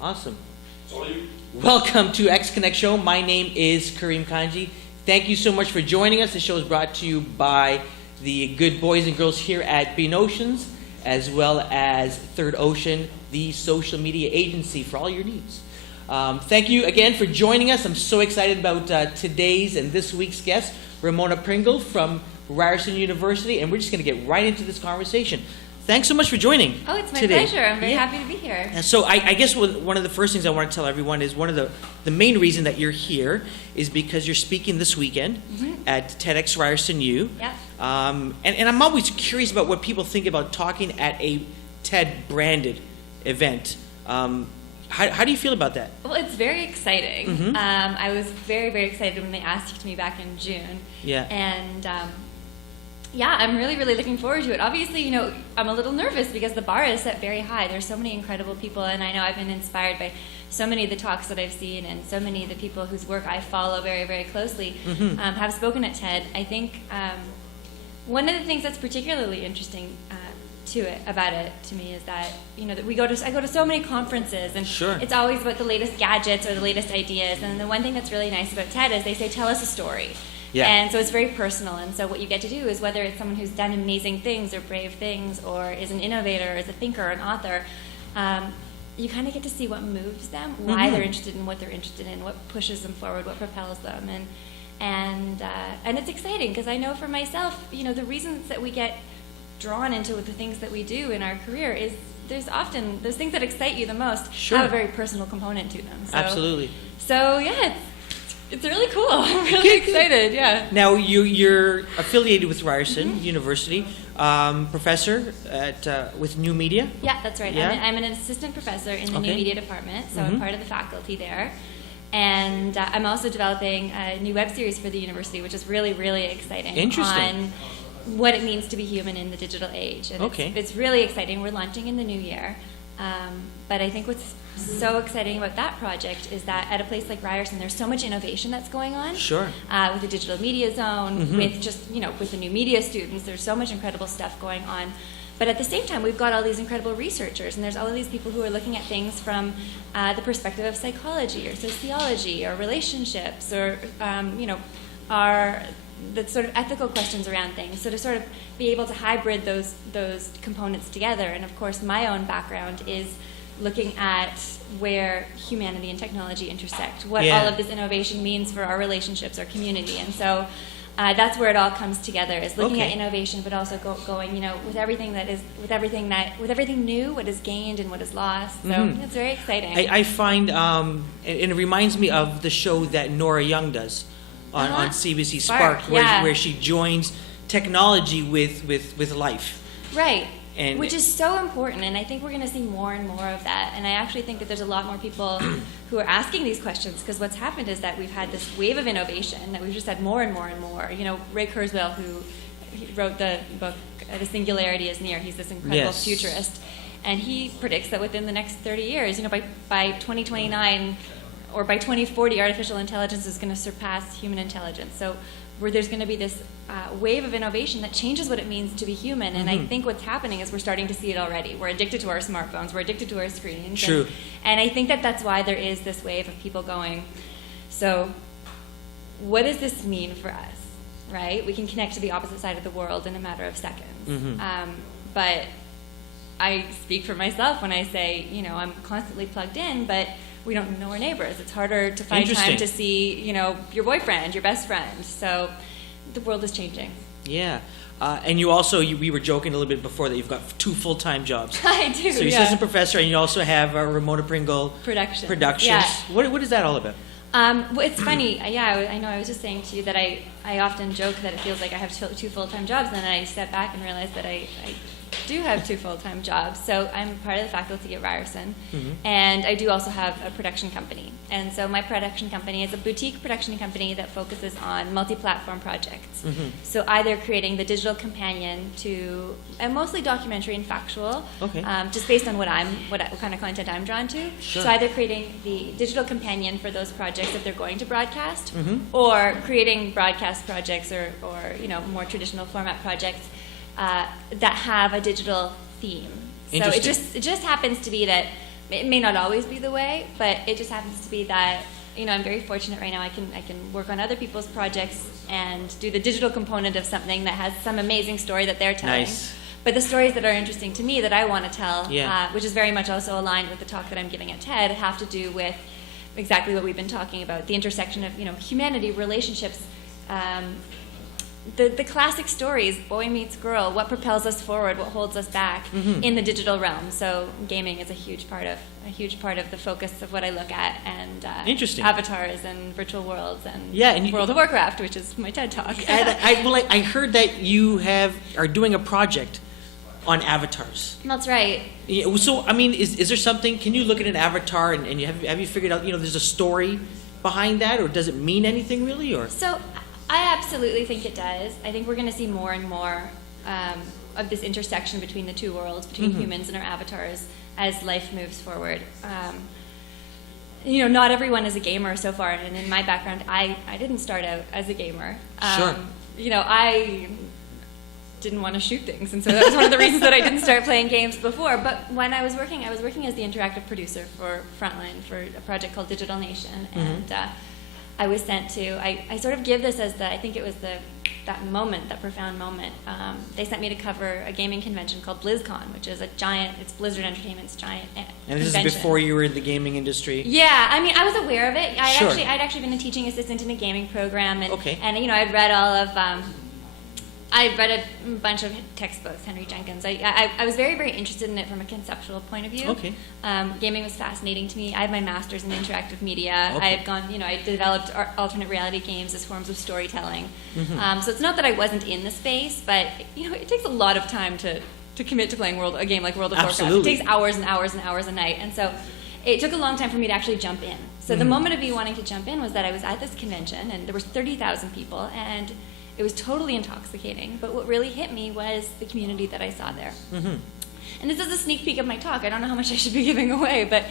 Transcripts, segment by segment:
Awesome. It's all you. Welcome to X Connect Show. My name is Karim Kanji. Thank you so much for joining us. The show is brought to you by the good boys and girls here at Bean Oceans, as well as Third Ocean, the social media agency for all your needs. Thank you again for joining us. I'm so excited about today's and this week's guest, Ramona Pringle from Ryerson University, and we're just going to get right into this conversation. Thanks so much for joining. Oh, it's my today. pleasure. I'm very happy to be here. And so I guess one of the first things I want to tell everyone is one of the main reason that you're here is because you're speaking this weekend at TEDxRyersonU. Yeah. And I'm always curious about what people think about talking at a TED-branded event. How do you feel about that? Well, it's very exciting. I was very, very excited when they asked me back in June. Yeah. And yeah, I'm really, really looking forward to it. Obviously, you know, I'm a little nervous because the bar is set very high. There's so many incredible people, and I know I've been inspired by so many of the talks that I've seen, and so many of the people whose work I follow very, very closely have spoken at TED. I think one of the things that's particularly interesting about it to me is that, you know, that I go to so many conferences, and it's always about the latest gadgets or the latest ideas. And the one thing that's really nice about TED is they say, tell us a story. Yeah. And so it's very personal, and so what you get to do is, whether it's someone who's done amazing things or brave things, or is an innovator, or is a thinker or an author, you kind of get to see what moves them, why they're interested in what they're interested in, what pushes them forward, what propels them, and it's exciting because I know for myself, you know, the reasons that we get drawn into the things that we do in our career is there's often those things that excite you the most have a very personal component to them. So, Absolutely. So yeah. It's really cool. I'm really excited, yeah. Now, you're affiliated with Ryerson University, professor with New Media? Yeah, that's right. Yeah. I'm an assistant professor in the New Media department, so I'm part of the faculty there. And I'm also developing a new web series for the university, which is really, really exciting. Interesting. On what it means to be human in the digital age. And it's really exciting. We're launching in the new year. But I think what's so exciting about that project is that at a place like Ryerson, there's so much innovation that's going on. With the digital media zone, with just, you know, with the new media students, there's so much incredible stuff going on. But at the same time, we've got all these incredible researchers, and there's all of these people who are looking at things from the perspective of psychology or sociology or relationships or, you know, the sort of ethical questions around things. So to sort of be able to hybrid those components together, and of course my own background is looking at where humanity and technology intersect, what all of this innovation means for our relationships, our community, and so that's where it all comes together, is looking at innovation, but also going, you know, with everything new, what is gained and what is lost. So it's very exciting. I find, and it reminds me of the show that Nora Young does on CBC Spark, where she joins technology with life. Right. Which is so important, and I think we're going to see more and more of that. And I actually think that there's a lot more people who are asking these questions, because what's happened is that we've had this wave of innovation that we've just had more and more and more. You know, Ray Kurzweil, who wrote the book The Singularity is Near, he's this incredible futurist, and he predicts that within the next 30 years, you know, by 2029 or by 2040, artificial intelligence is going to surpass human intelligence. So where there's going to be this wave of innovation that changes what it means to be human. And I think what's happening is we're starting to see it already. We're addicted to our smartphones. We're addicted to our screens. True. And I think that that's why there is this wave of people going, so what does this mean for us, right? We can connect to the opposite side of the world in a matter of seconds. But I speak for myself when I say, you know, I'm constantly plugged in, but we don't know our neighbors. It's harder to find time to see, you know, your boyfriend, your best friend. So the world is changing. Yeah. And you also, we were joking a little bit before that you've got 2 full-time jobs. I do, So you're assistant professor, and you also have Ramona Pringle Productions. Yeah. What is that all about? Well, it's funny. I know. I was just saying to you that I often joke that it feels like I have 2 full-time jobs, and then I step back and realize that I do have 2 full-time jobs. So I'm part of the faculty at Ryerson, and I do also have a production company. And so my production company is a boutique production company that focuses on multi-platform projects. So either creating the digital companion to, and mostly documentary and factual, just based on what kind of content I'm drawn to. So either creating the digital companion for those projects if they're going to broadcast, or creating broadcast projects or you know, more traditional format projects that have a digital theme. So it just happens to be that it may not always be the way, but it just happens to be that, I'm very fortunate right now. I can work on other people's projects and do the digital component of something that has some amazing story that they're telling. Nice. But the stories that are interesting to me that I want to tell, Yeah. which is very much also aligned with the talk that I'm giving at TED, have to do with exactly what we've been talking about, the intersection of humanity, relationships, the classic stories, boy meets girl, what propels us forward, what holds us back in the digital realm. So gaming is a huge part of the focus of what I look at, and Interesting. avatars and virtual worlds and, and World of Warcraft, which is my TED talk. I heard that you are doing a project on avatars. That's right. Yeah, so, I mean, is there something, can you look at an avatar and have you figured out, there's a story behind that, or does it mean anything really, or? So I absolutely think it does. I think we're going to see more and more of this intersection between the two worlds, between humans and our avatars, as life moves forward. Not everyone is a gamer so far, and in my background, I didn't start out as a gamer. Sure. I didn't want to shoot things, and so that was one of the reasons that I didn't start playing games before. But when I was working as the interactive producer for Frontline for a project called Digital Nation, and I was sent to, I sort of give this as I think it was that profound moment. They sent me to cover a gaming convention called BlizzCon, which is it's Blizzard Entertainment's giant And this convention. is before you were in the gaming industry? Yeah, I mean, I was aware of it. Sure. I'd actually been a teaching assistant in a gaming program, and Okay. I'd read all of, I read a bunch of textbooks, Henry Jenkins. I was very, very interested in it from a conceptual point of view. Okay. Gaming was fascinating to me. I have my master's in interactive media. Okay. I have I developed alternate reality games as forms of storytelling. So it's not that I wasn't in the space, but it takes a lot of time to commit to playing a game like World of Warcraft. Absolutely. It takes hours and hours and hours a night, and so it took a long time for me to actually jump in. So the moment of me wanting to jump in was that I was at this convention, and there was 30,000 people, and it was totally intoxicating, but what really hit me was the community that I saw there. And this is a sneak peek of my talk. I don't know how much I should be giving away, but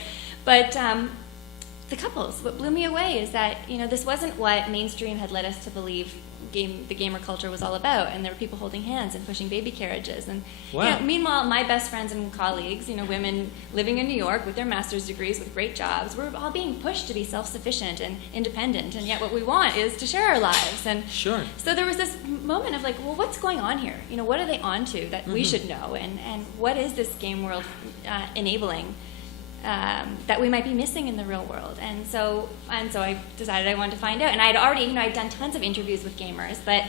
the couples. What blew me away is that this wasn't what mainstream had led us to believe the gamer culture was all about, and there were people holding hands and pushing baby carriages. And Wow. Meanwhile, my best friends and colleagues, women living in New York with their master's degrees with great jobs, we're all being pushed to be self-sufficient and independent, and yet what we want is to share our lives. And Sure. so there was this moment of well, what's going on here? What are they onto that we should know, and what is this game world enabling that we might be missing in the real world? And so I decided I wanted to find out. And I had already, I'd done tons of interviews with gamers, but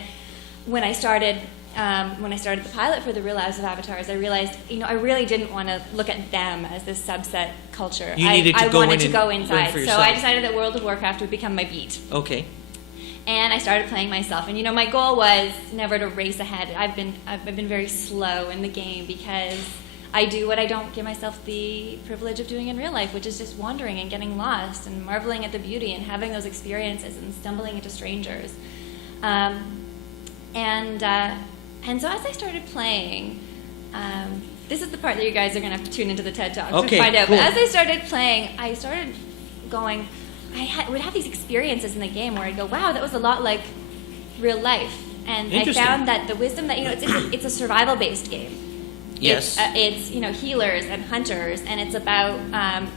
when I started the pilot for the Real Lives of Avatars, I realized, I really didn't want to look at them as this subset culture. You needed to I go wanted in to and go learn inside. for So yourself. I decided that World of Warcraft would become my beat. Okay. And I started playing myself. And my goal was never to race ahead. I've been very slow in the game because I do what I don't give myself the privilege of doing in real life, which is just wandering and getting lost and marveling at the beauty and having those experiences and stumbling into strangers. And so as I started playing, this is the part that you guys are going to have to tune into the TED Talk to find out. Cool. But as I started playing, I started going, would have these experiences in the game where I'd go, wow, that was a lot like real life. And I found that the wisdom that, it's a survival-based game. Yes. It's healers and hunters, and it's about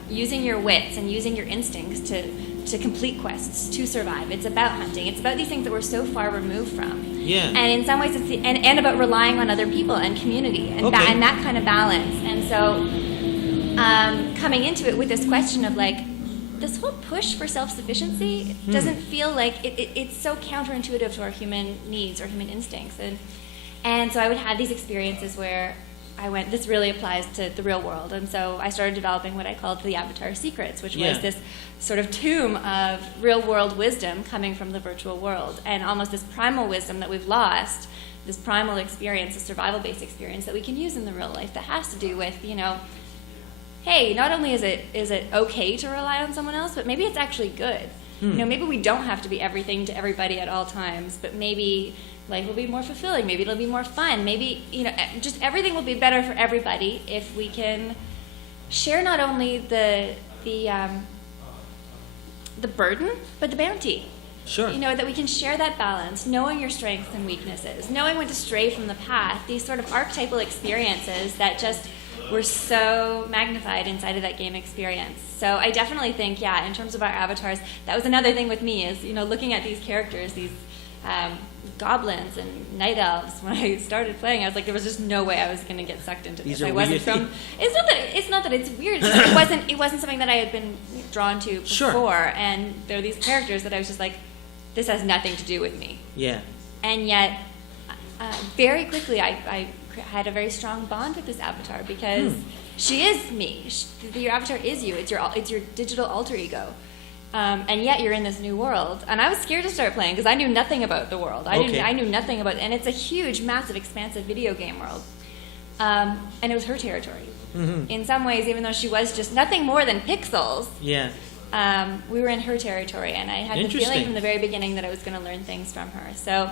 using your wits and using your instincts to complete quests, to survive. It's about hunting. It's about these things that we're so far removed from. Yeah. And in some ways, it's and about relying on other people and community and, and that kind of balance. And so coming into it with this question of this whole push for self-sufficiency doesn't feel like it's so counterintuitive to our human needs or human instincts. And so I would have these experiences where I went, this really applies to the real world. And so I started developing what I called the Avatar Secrets, which was this sort of tomb of real world wisdom coming from the virtual world, and almost this primal wisdom that we've lost, this primal experience, a survival-based experience that we can use in the real life that has to do with, hey, not only is it okay to rely on someone else, but maybe it's actually good. Maybe we don't have to be everything to everybody at all times, but maybe life will be more fulfilling. Maybe it'll be more fun. Maybe, just everything will be better for everybody if we can share not only the burden, but the bounty. Sure. That we can share that balance, knowing your strengths and weaknesses, knowing when to stray from the path, these sort of archetypal experiences that just were so magnified inside of that game experience. So I definitely think, yeah, in terms of our avatars, that was another thing with me is, looking at these characters, these goblins and night elves. When I started playing, I was like, there was just no way I was going to get sucked into this. I wasn't from. It's not that it's weird. It's just it wasn't something that I had been drawn to before. Sure. And there are these characters that I was just like, this has nothing to do with me. Yeah. And yet, very quickly, I had a very strong bond with this avatar because she is me. Your avatar is you. It's your digital alter ego. And yet you're in this new world. And I was scared to start playing because I knew nothing about the world. I knew nothing about it. And it's a huge, massive, expansive video game world. And it was her territory. Mm-hmm. In some ways, even though she was just nothing more than pixels, we were in her territory. And I had the feeling from the very beginning that I was going to learn things from her. So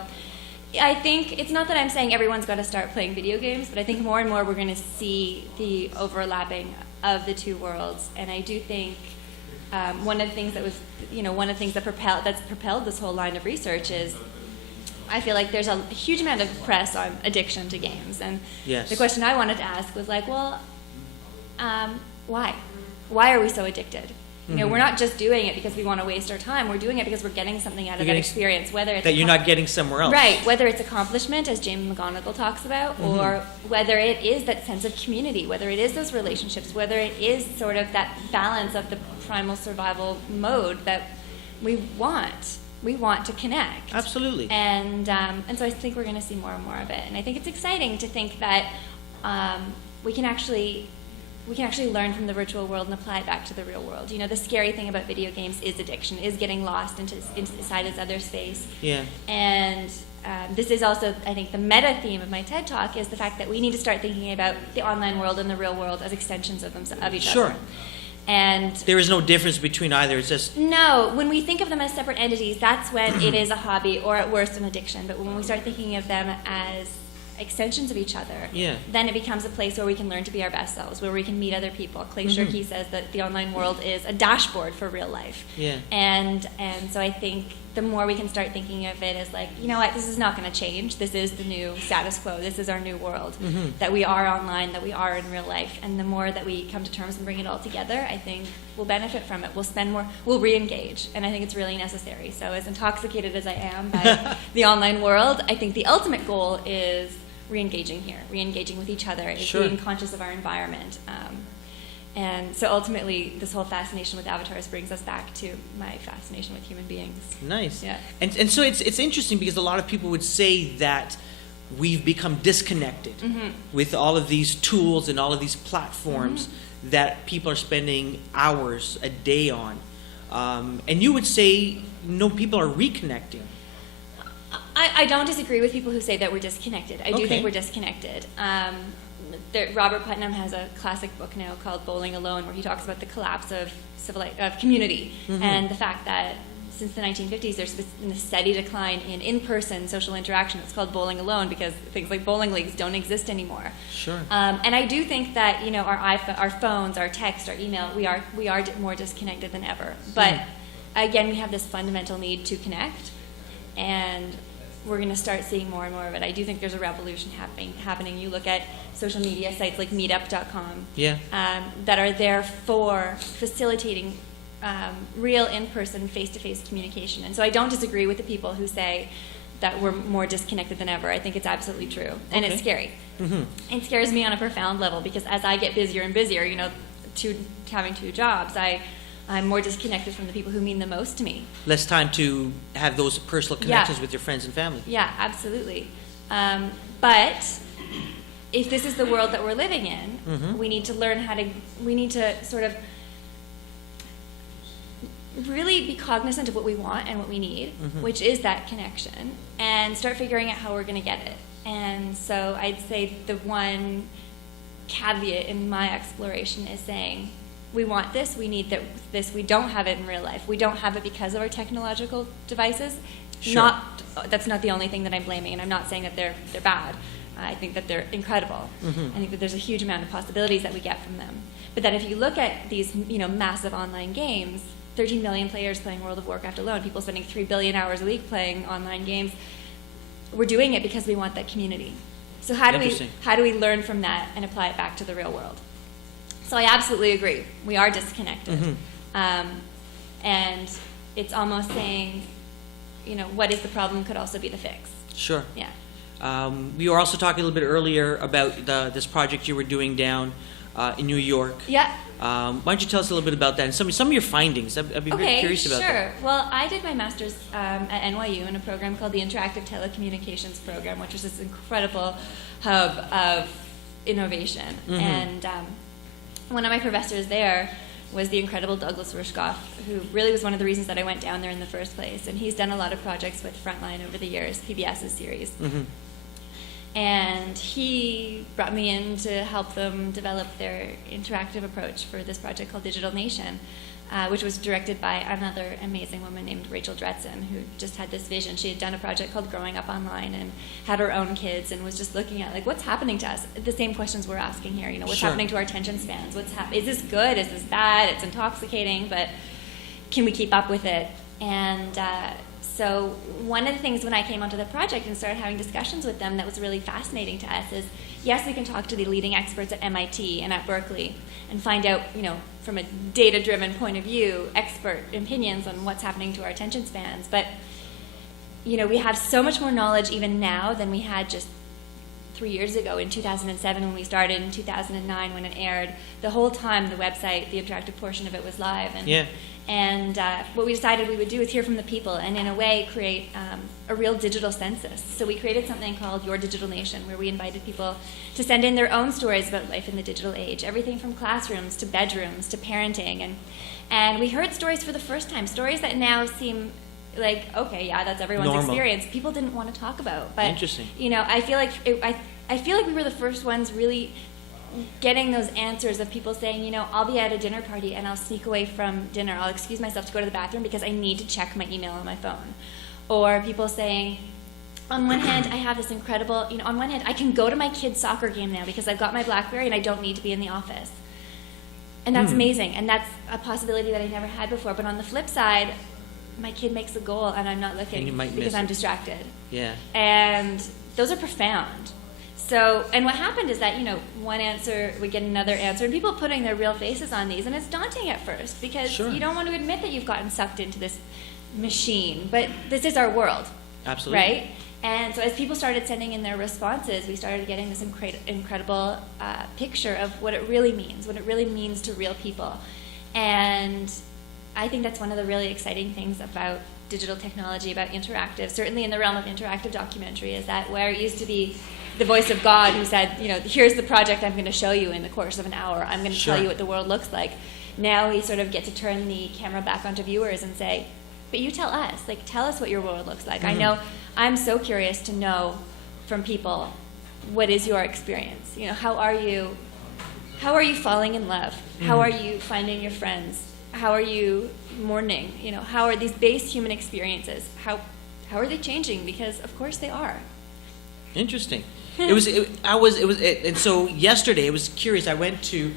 I think it's not that I'm saying everyone's got to start playing video games, but I think more and more we're going to see the overlapping of the two worlds. And I do think one of the things that's propelled this whole line of research is I feel like there's a huge amount of press on addiction to games. And the question I wanted to ask was like, well, why? Why are we so addicted? We're not just doing it because we want to waste our time. We're doing it because we're getting something out of that experience, whether it's that you're not getting somewhere else. Right, whether it's accomplishment, as James McGonigal talks about, or whether it is that sense of community, whether it is those relationships, whether it is sort of that balance of the primal survival mode that we want. We want to connect. Absolutely. And so I think we're going to see more and more of it. And I think it's exciting to think that we can actually learn from the virtual world and apply it back to the real world. The scary thing about video games is addiction, is getting lost inside this other space. Yeah. And this is also, I think, the meta theme of my TED Talk is the fact that we need to start thinking about the online world and the real world as extensions of each other. Sure. And there is no difference between either. It's just no. When we think of them as separate entities, that's when it is a hobby or at worst an addiction. But when we start thinking of them as extensions of each other, then it becomes a place where we can learn to be our best selves, where we can meet other people. Clay Shirky says that the online world is a dashboard for real life. Yeah. And so I think the more we can start thinking of it as like, you know what, this is not going to change. This is the new status quo. This is our new world. That we are online, that we are in real life. And the more that we come to terms and bring it all together, I think we'll benefit from it. We'll spend more, we'll re-engage. And I think it's really necessary. So as intoxicated as I am by the online world, I think the ultimate goal is re-engaging here, re-engaging with each other, is being conscious of our environment. And so ultimately, this whole fascination with avatars brings us back to my fascination with human beings. Nice. Yeah. And so it's interesting because a lot of people would say that we've become disconnected with all of these tools and all of these platforms that people are spending hours a day on. And you would say, no, people are reconnecting. I don't disagree with people who say that we're disconnected. I do think we're disconnected. Robert Putnam has a classic book now called Bowling Alone, where he talks about the collapse of community and the fact that since the 1950s there's been a steady decline in in-person social interaction. It's called bowling alone because things like bowling leagues don't exist anymore. Sure. And I do think that our phones, our text, our email, we are more disconnected than ever. But again, we have this fundamental need to connect, and we're going to start seeing more and more of it. I do think there's a revolution happening. You look at social media sites like meetup.com that are there for facilitating real in-person, face-to-face communication. And so I don't disagree with the people who say that we're more disconnected than ever. I think it's absolutely true. And it's scary. It scares me on a profound level because as I get busier and busier, having two jobs, I'm more disconnected from the people who mean the most to me. Less time to have those personal connections with your friends and family. Yeah, absolutely. But if this is the world that we're living in, we need to learn we need to sort of really be cognizant of what we want and what we need, which is that connection, and start figuring out how we're going to get it. And so I'd say the one caveat in my exploration is saying, we want this, we need this, we don't have it in real life. We don't have it because of our technological devices. Sure. That's not the only thing that I'm blaming, and I'm not saying that they're bad. I think that they're incredible. I think that there's a huge amount of possibilities that we get from them. But that if you look at these, massive online games, 13 million players playing World of Warcraft alone, people spending 3 billion hours a week playing online games, we're doing it because we want that community. So how do we learn from that and apply it back to the real world? So I absolutely agree. We are disconnected. And it's almost saying, what is the problem could also be the fix. Sure. Yeah. We were also talking a little bit earlier about this project you were doing down in New York. Yeah. Why don't you tell us a little bit about that and some of your findings? I'd be very curious about that. Sure. Well, I did my master's at NYU in a program called the Interactive Telecommunications Program, which was this incredible hub of innovation. And one of my professors there was the incredible Douglas Rushkoff, who really was one of the reasons that I went down there in the first place. And he's done a lot of projects with Frontline over the years, PBS's series. And he brought me in to help them develop their interactive approach for this project called Digital Nation, which was directed by another amazing woman named Rachel Dretson, who just had this vision. She had done a project called Growing Up Online and had her own kids and was just looking at, what's happening to us? The same questions we're asking here. What's happening to our attention spans? Is this good? Is this bad? It's intoxicating, but can we keep up with it? And so one of the things when I came onto the project and started having discussions with them that was really fascinating to us is, yes, we can talk to the leading experts at MIT and at Berkeley and find out, from a data-driven point of view, expert opinions on what's happening to our attention spans. But, we have so much more knowledge even now than we had just 3 years ago in 2007 when we started, in 2009 when it aired. The whole time the website, the interactive portion of it was live. And what we decided we would do is hear from the people and, in a way, create a real digital census. So we created something called Your Digital Nation, where we invited people to send in their own stories about life in the digital age, everything from classrooms to bedrooms to parenting. And we heard stories for the first time, stories that now seem like, okay, yeah, that's everyone's experience. People didn't want to talk about. But, interesting. I feel like I feel like we were the first ones really getting those answers of people saying, I'll be at a dinner party and I'll sneak away from dinner. I'll excuse myself to go to the bathroom because I need to check my email on my phone. Or people saying, on one hand, I have this incredible, on one hand, I can go to my kid's soccer game now because I've got my BlackBerry and I don't need to be in the office. And that's amazing. And that's a possibility that I never had before. But on the flip side, my kid makes a goal and I'm not looking because I'm distracted. Yeah. And those are profound. So, and what happened is that, one answer would get another answer, and people putting their real faces on these, and it's daunting at first because you don't want to admit that you've gotten sucked into this machine, but this is our world. Absolutely. Right? And so as people started sending in their responses, we started getting this incredible picture of what it really means to real people. And I think that's one of the really exciting things about digital technology, about interactive, certainly in the realm of interactive documentary, is that where it used to be the voice of God who said, here's the project I'm going to show you in the course of an hour. I'm going to tell you what the world looks like. Now we sort of get to turn the camera back onto viewers and say, but you tell us. Tell us what your world looks like. I know I'm so curious to know from people, what is your experience? How are you falling in love? How are you finding your friends? How are you mourning? How are these base human experiences? How are they changing? Because of course they are. Interesting. And so yesterday it was curious. I went to.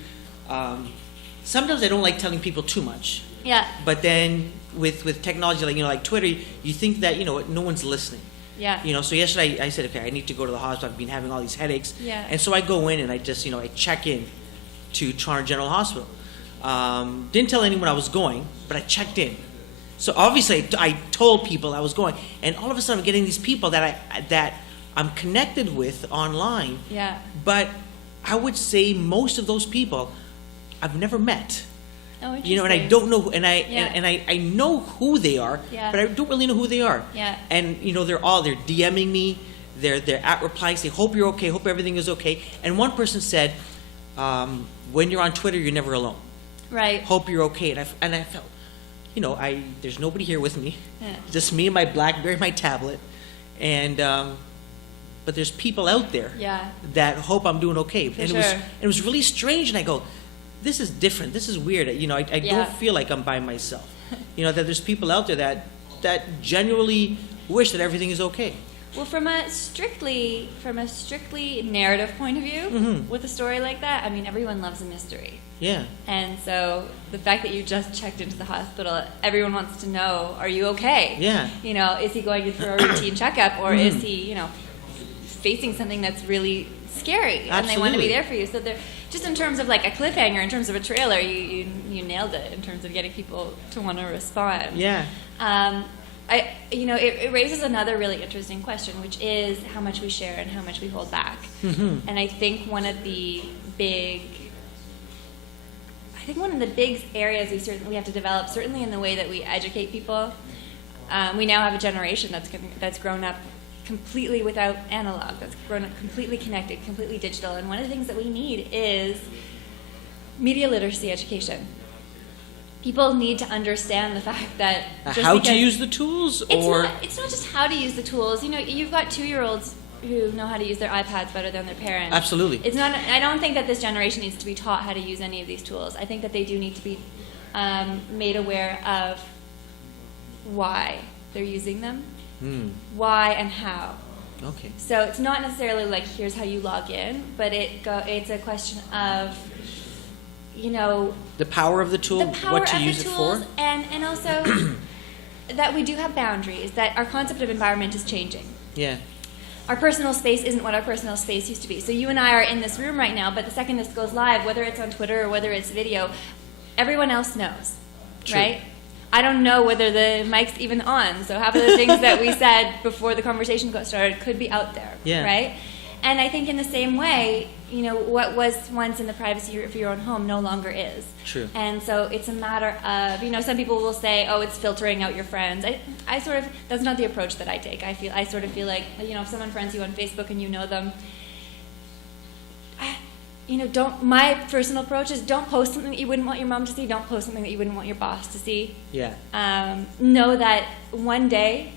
Sometimes I don't like telling people too much. Yeah. But then with technology like Twitter, you think that no one's listening. Yeah. So yesterday I said, okay, I need to go to the hospital. I've been having all these headaches. Yeah. And so I go in and I just I check in to Toronto General Hospital. Didn't tell anyone I was going, but I checked in. So obviously I told people I was going, and all of a sudden I'm getting these people that I'm connected with online. Yeah. But I would say most of those people I've never met. Oh, interesting. And I don't know, and I know who they are, but I don't really know who they are. Yeah. And they're DMing me, they're at replies, say, hope you're okay, hope everything is okay. And one person said, when you're on Twitter, you're never alone. Right. Hope you're okay. And I felt, there's nobody here with me, just me and my BlackBerry, my tablet, and but there's people out there that hope I'm doing okay. It was really strange, and I go, this is different. This is weird. I don't feel like I'm by myself. That there's people out there that genuinely wish that everything is okay. Well, from a strictly narrative point of view, with a story like that, everyone loves a mystery. Yeah. And so the fact that you just checked into the hospital, everyone wants to know, are you okay? Yeah. Is he going for a routine checkup, or is he, facing something that's really scary, and they want to be there for you. So they're just in terms of like a cliffhanger, in terms of a trailer, you nailed it in terms of getting people to want to respond. Yeah. It raises another really interesting question, which is how much we share and how much we hold back. Mm-hmm. And I think one of the big areas we have to develop, certainly in the way that we educate people. We now have a generation that's grown up completely without analog, that's grown up completely connected, completely digital. And one of the things that we need is media literacy education. People need to understand the fact that how to use the tools, or it's not just how to use the tools. You've got 2-year-olds who know how to use their iPads better than their parents. Absolutely. It's not. I don't think that this generation needs to be taught how to use any of these tools. I think that they do need to be made aware of why they're using them, why and how. Okay. So it's not necessarily like here's how you log in, but it's a question of the power of the tool, what to use it for, and also that we do have boundaries, that our concept of environment is changing. Yeah. Our personal space isn't what our personal space used to be. So you and I are in this room right now, but the second this goes live, whether it's on Twitter or whether it's video, everyone else knows, True. Right? I don't know whether the mic's even on, so half of the things that we said before the conversation got started could be out there, right? And I think in the same way, what was once in the privacy of your own home no longer is. True. And so it's a matter of, some people will say, oh, it's filtering out your friends. I sort of, that's not the approach that I take. I sort of feel like, if someone friends you on Facebook and you know them, my personal approach is don't post something that you wouldn't want your mom to see. Don't post something that you wouldn't want your boss to see. Yeah. Know that one day,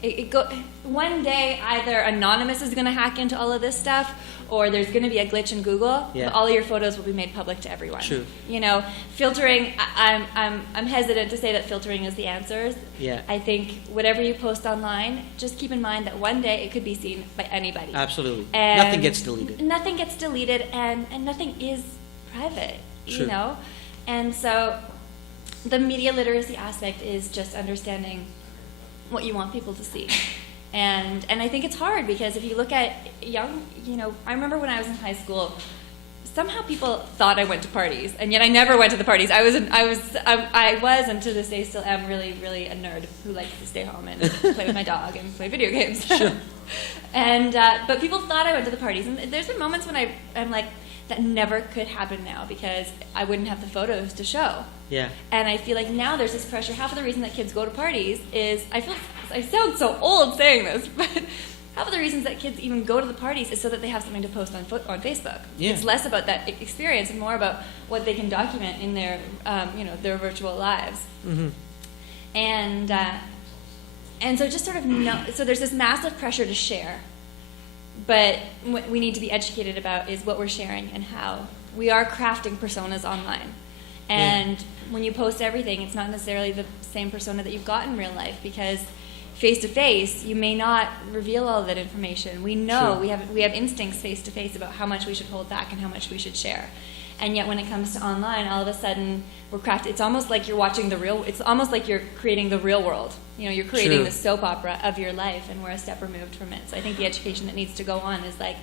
either Anonymous is going to hack into all of this stuff, or there's going to be a glitch in Google. Yeah. But all of your photos will be made public to everyone. True. Filtering. I'm hesitant to say that filtering is the answer. Yeah. I think whatever you post online, just keep in mind that one day it could be seen by anybody. Absolutely. And nothing gets deleted. Nothing gets deleted, and nothing is private. True. And so the media literacy aspect is just understanding what you want people to see. And I think it's hard because if you look at I remember when I was in high school, somehow people thought I went to parties, and yet I never went to the parties. I was, and to this day still am really, really a nerd who likes to stay home and play with my dog and play video games. Sure. And but people thought I went to the parties, and there's been moments when I'm like, that never could happen now because I wouldn't have the photos to show. Yeah. And I feel like now there's this pressure. Half of the reason that kids go to parties is, I sound so old saying this, but half of the reasons that kids even go to the parties is so that they have something to post on Facebook. Yeah. It's less about that experience and more about what they can document in their, their virtual lives. Mm-hmm. And so just sort of so there's this massive pressure to share. But what we need to be educated about is what we're sharing and how. We are crafting personas online. And when you post everything, it's not necessarily the same persona that you've got in real life because face-to-face, you may not reveal all of that information. We know, True. we have instincts face-to-face about how much we should hold back and how much we should share. And yet when it comes to online, all of a sudden, it's almost like you're watching it's almost like you're creating the real world. You're creating True. the soap opera of your life, and we're a step removed from it. So I think the education that needs to go on is like,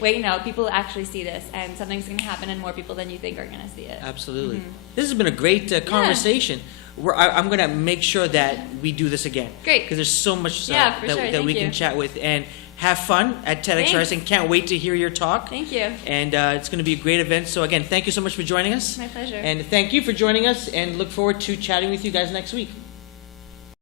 wait, no, people actually see this, and something's going to happen, and more people than you think are going to see it. Absolutely. Mm-hmm. This has been a great conversation. I'm going to make sure that we do this again. Great. Because there's so much Yeah, for that sure. we Thank can you. chat with. And have fun at TEDx Ryerson. Can't wait to hear your talk. Thank you. And it's going to be a great event. So again, thank you so much for joining us. My pleasure. And thank you for joining us, and look forward to chatting with you guys next week.